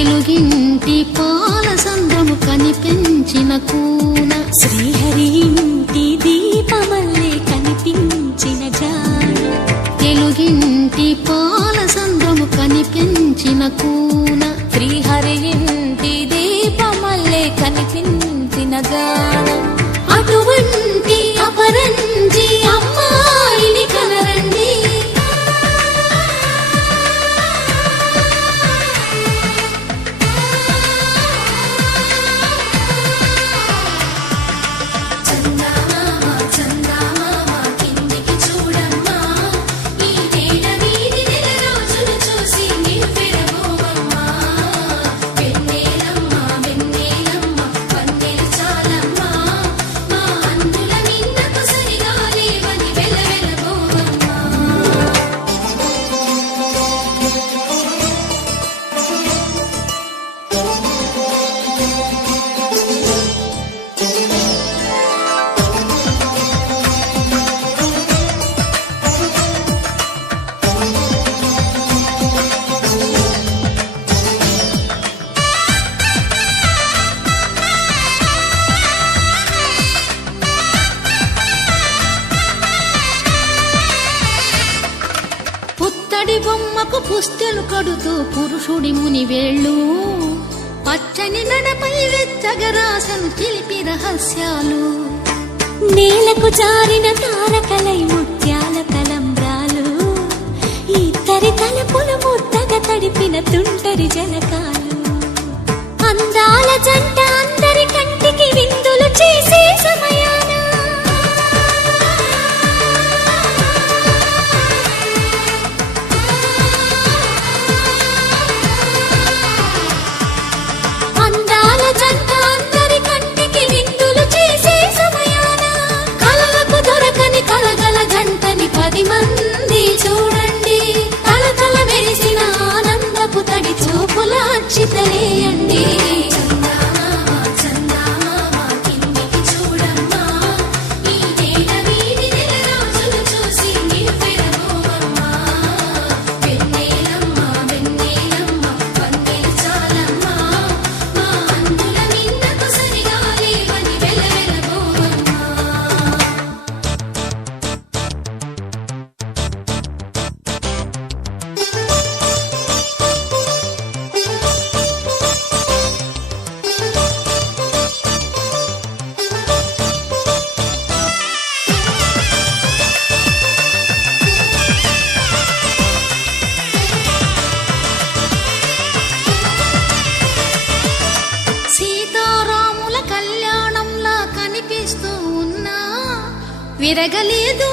తెలుగింటి పాల సంద్రము కనిపించిన కూన శ్రీహరి ఇంటి దీపమల్లే కనిపించిన జాడ తెలుగింటి పాల సంద్రము కనిపించిన కూన శ్రీహరి ఇంటి దీపమల్లే కనిపించిన జాడ అటువంటి అపరంజి అమ్మాయిని కనరండి పుత్తడి బొమ్మకు పుస్తెలు కడుతూ పురుషుడి ముని వేళ్ళు పచ్చని నడపై వెచ్చగరాసను చిలిపి రహస్యాలు నేలకు జారిన తారకలై ముత్యాల తలంబ్రాలు ఇద్దరి తలపులు ముద్దగా తడిపిన తుంటరి జలకాలు అందాల జంట అందరి కంటికి విందులు చేసే సమయాన అందాల జంట అందరి కంటికి విందులు చేసే సమయాన కలలకు దొరకని కలగల జంటని 10 మంది చూడండి తలతల మెరిసిన ఆనందపు తడి చూపుల అక్షితలేయండి సీతారాముల కళ్యాణంలా కనిపిస్తూ ఉన్నా విరగలేదు